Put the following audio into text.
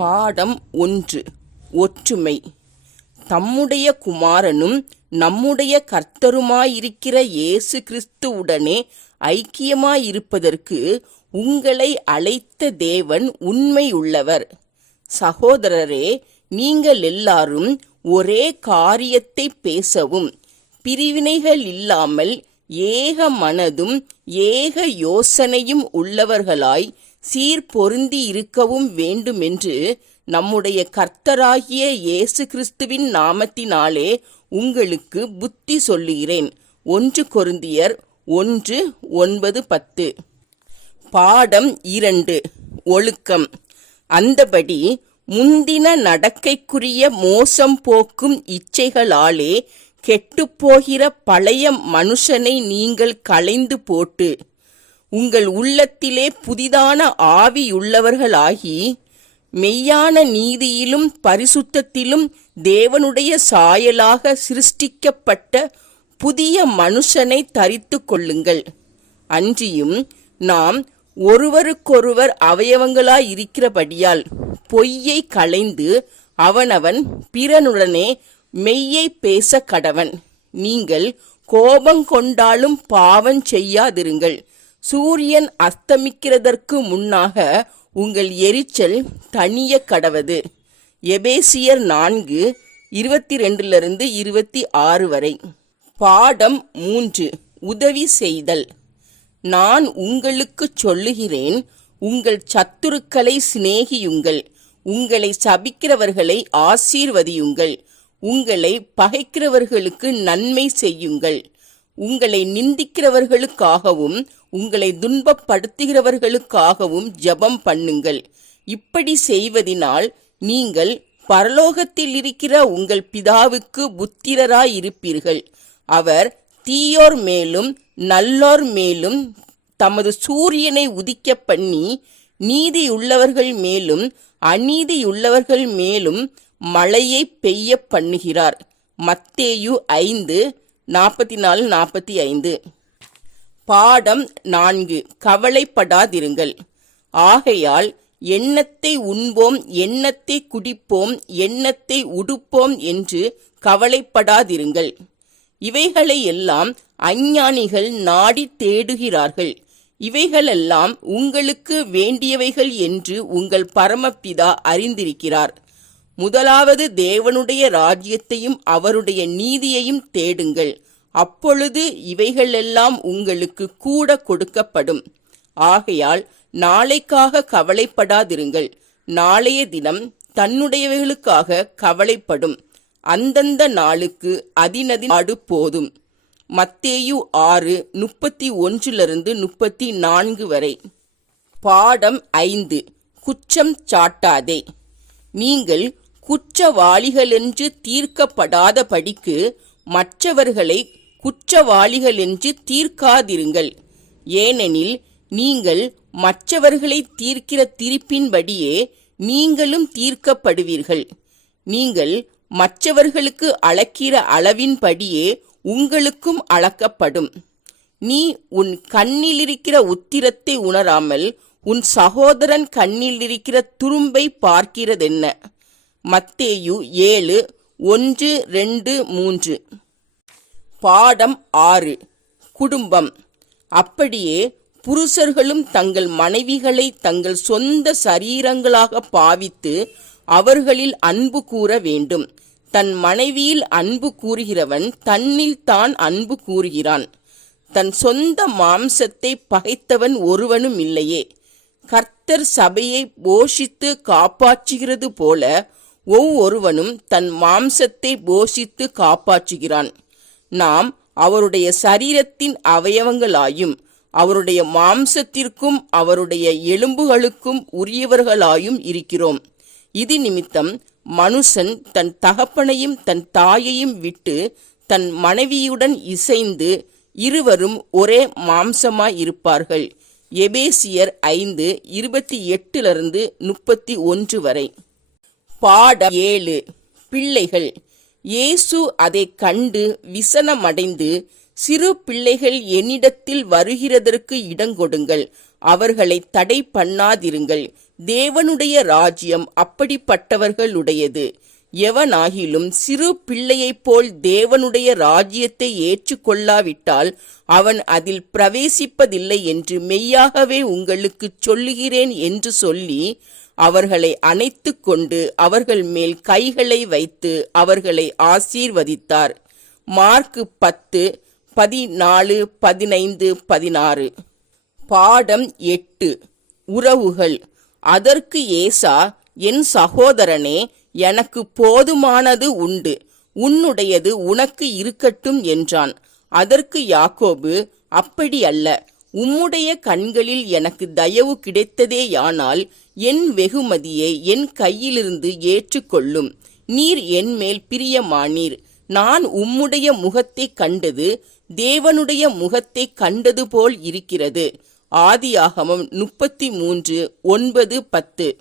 பாடம் 1. ஒற்றுமை. தம்முடைய குமாரனும் நம்முடைய கர்த்தருமாயிருக்கிற இயேசு கிறிஸ்துவுடனே ஐக்கியமாயிருப்பதற்கு உங்களை அழைத்த தேவன் உண்மையுள்ளவர். சகோதரரே, நீங்கள் எல்லாரும் ஒரே காரியத்தை பேசவும் பிரிவினைகள் இல்லாமல் ஏக மனதும் ஏக யோசனையும் உள்ளவர்களாய் சீர்பொருந்தி இருக்கவும் வேண்டுமென்று நம்முடைய கர்த்தராகிய இயேசு கிறிஸ்துவின் நாமத்தினாலே உங்களுக்கு புத்தி சொல்லுகிறேன். 1 கொரிந்தியர் 1:9-10. பாடம் 2. ஒழுக்கம். அந்தபடி முந்தின நடக்கைக்குரிய மோசம் போக்கும் இச்சைகளாலே கெட்டுப்போகிற பழைய மனுஷனை நீங்கள் களைந்து போட்டு உங்கள் உள்ளத்திலே புதிதான ஆவியுள்ளவர்களாகி மெய்யான நீதியிலும் பரிசுத்தத்திலும் தேவனுடைய சாயலாக சிருஷ்டிக்கப்பட்ட புதிய மனுஷனை தரித்து கொள்ளுங்கள். அன்றியும் நாம் ஒருவருக்கொருவர் அவயவங்களாயிருக்கிறபடியால் பொய்யை களைந்து அவனவன் பிறனுடனே மெய்யை பேச கடவன். நீங்கள் கோபங்கொண்டாலும் பாவம் செய்யாதிருங்கள். சூரியன் அஸ்தமிக்கிறதற்கு முன்னாக உங்கள் எரிச்சல் தணிய கடவது. எபேசியர் 4:22-26 வரை. பாடம் 3. உதவி செய்தல். நான் உங்களுக்கு சொல்லுகிறேன், உங்கள் சத்துருக்களை சிநேகியுங்கள், உங்களை சபிக்கிறவர்களை ஆசீர்வதியுங்கள், உங்களை பகைக்கிறவர்களுக்கு நன்மை செய்யுங்கள், உங்களை நிந்திக்கிறவர்களுக்காகவும் உங்களை துன்பப்படுத்துகிறவர்களுக்காகவும் ஜெபம் பண்ணுங்கள். இப்படி செய்வதினால் நீங்கள் பரலோகத்தில் இருக்கிற உங்கள் பிதாவுக்கு புத்திரராயிருப்பீர்கள். அவர் தீயோர் மேலும் நல்லோர் மேலும் தமது சூரியனை உதிக்க பண்ணி நீதியுள்ளவர்கள் மேலும் அநீதியுள்ளவர்கள் மேலும் மழையை பெய்ய பண்ணுகிறார். மத்தேயு 5:44-45. பாடம் 4. கவலைப்படாதிருங்கள். ஆகையால் எண்ணத்தை உண்போம், எண்ணத்தை குடிப்போம், எண்ணத்தை உடுப்போம் என்று கவலைப்படாதிருங்கள். இவைகளை எல்லாம் அஞ்ஞானிகள் நாடி தேடுகிறார்கள். இவைகளெல்லாம் உங்களுக்கு வேண்டியவைகள் என்று உங்கள் பரமபிதா அறிந்திருக்கிறார். முதலாவது தேவனுடைய ராஜ்யத்தையும் அவருடைய நீதியையும் தேடுங்கள், அப்பொழுது இவைகளெல்லாம் உங்களுக்கு கூட கொடுக்கப்படும். ஆகையால் நாளைக்காக கவலைப்படாதிருங்கள். நாளைய தினம் தன்னுடையவைகளுக்காக கவலைப்படும். அந்தந்த நாளுக்கு அதினது போதும். மத்தேயு 6:31-34 வரை. பாடம் 5. குற்றம் சாட்டாதே. நீங்கள் குற்றவாளிகளென்று தீர்க்கப்படாதபடிக்கு மற்றவர்களை குற்றவாளிகளென்று தீர்க்காதிருங்கள். ஏனெனில் நீங்கள் மற்றவர்களை தீர்க்கிற தீர்ப்பின்படியே நீங்களும் தீர்க்கப்படுவீர்கள். நீங்கள் மற்றவர்களுக்கு அளக்கிற அளவின்படியே உங்களுக்கும் அளக்கப்படும். நீ உன் கண்ணிலிருக்கிற உத்திரத்தை உணராமல் உன் சகோதரன் கண்ணிலிருக்கிற துரும்பை பார்க்கிறதென்ன? மத்தேயு 7:1-2-3. பாடம் 6. குடும்பம். அப்படியே புருஷர்களும் தங்கள் மனைவிகளை தங்கள் சொந்த சரீரங்களாக பாவித்து அவர்களில் அன்பு கூற வேண்டும். தன் மனைவியில் அன்பு கூறுகிறவன் தன்னில் தான் அன்பு கூறுகிறான். தன் சொந்த மாம்சத்தை பகைத்தவன் ஒருவனும் இல்லையே. கர்த்தர் சபையை போஷித்து காப்பாற்றுகிறது போல ஒவ்வொருவனும் தன் மாம்சத்தை போஷித்து காப்பாற்றுகிறான். நாம் அவருடைய சரீரத்தின் அவயவங்களாயும் அவருடைய மாம்சத்திற்கும் அவருடைய எலும்புகளுக்கும் உரியவர்களாயும் இருக்கிறோம். இது நிமித்தம் மனுஷன் தன் தகப்பனையும் தன் தாயையும் விட்டு தன் மனைவியுடன் இசைந்து இருவரும் ஒரே மாம்சமாய் இருப்பார்கள். எபேசியர் 5:28-31 வரை. பாடம் 7. பிள்ளைகள். இயேசு அதை கண்டு விசனமடைந்து, சிறு பிள்ளைகள் என்னிடத்தில் வருகிறதற்கு இடங்கொடுங்கள், அவர்களை தடை பண்ணாதிருங்கள். தேவனுடைய ராஜ்யம் அப்படிப்பட்டவர்களுடையது. எவனாகிலும் சிறு பிள்ளையைப் போல் தேவனுடைய ராஜ்யத்தை ஏற்றுக்கொள்ளாவிட்டால் அவன் அதில் பிரவேசிப்பதில்லை என்று மெய்யாகவே உங்களுக்குச் சொல்லுகிறேன் என்று சொல்லி அவர்களை அணைத்து கொண்டு அவர்கள் மேல் கைகளை வைத்து அவர்களை ஆசீர்வதித்தார். மார்க்கு 10:14-15-16. பாடம் 8. உறவுகள். அதற்கு ஏசா, என் சகோதரனே, எனக்கு போதுமானது உண்டு, உன்னுடையது உனக்கு இருக்கட்டும் என்றான். அதற்கு யாக்கோபு, அப்படி அல்ல, உம்முடைய கண்களில் எனக்கு தயவு கிடைத்ததேயானால் என் வெகுமதியை என் கையிலிருந்து ஏற்றுக்கொள்ளும். நீர் என் மேல் பிரியமானீர். நான் உம்முடைய முகத்தை கண்டது தேவனுடைய முகத்தை கண்டது போல் இருக்கிறது. ஆதியாகமம் 33:9-10.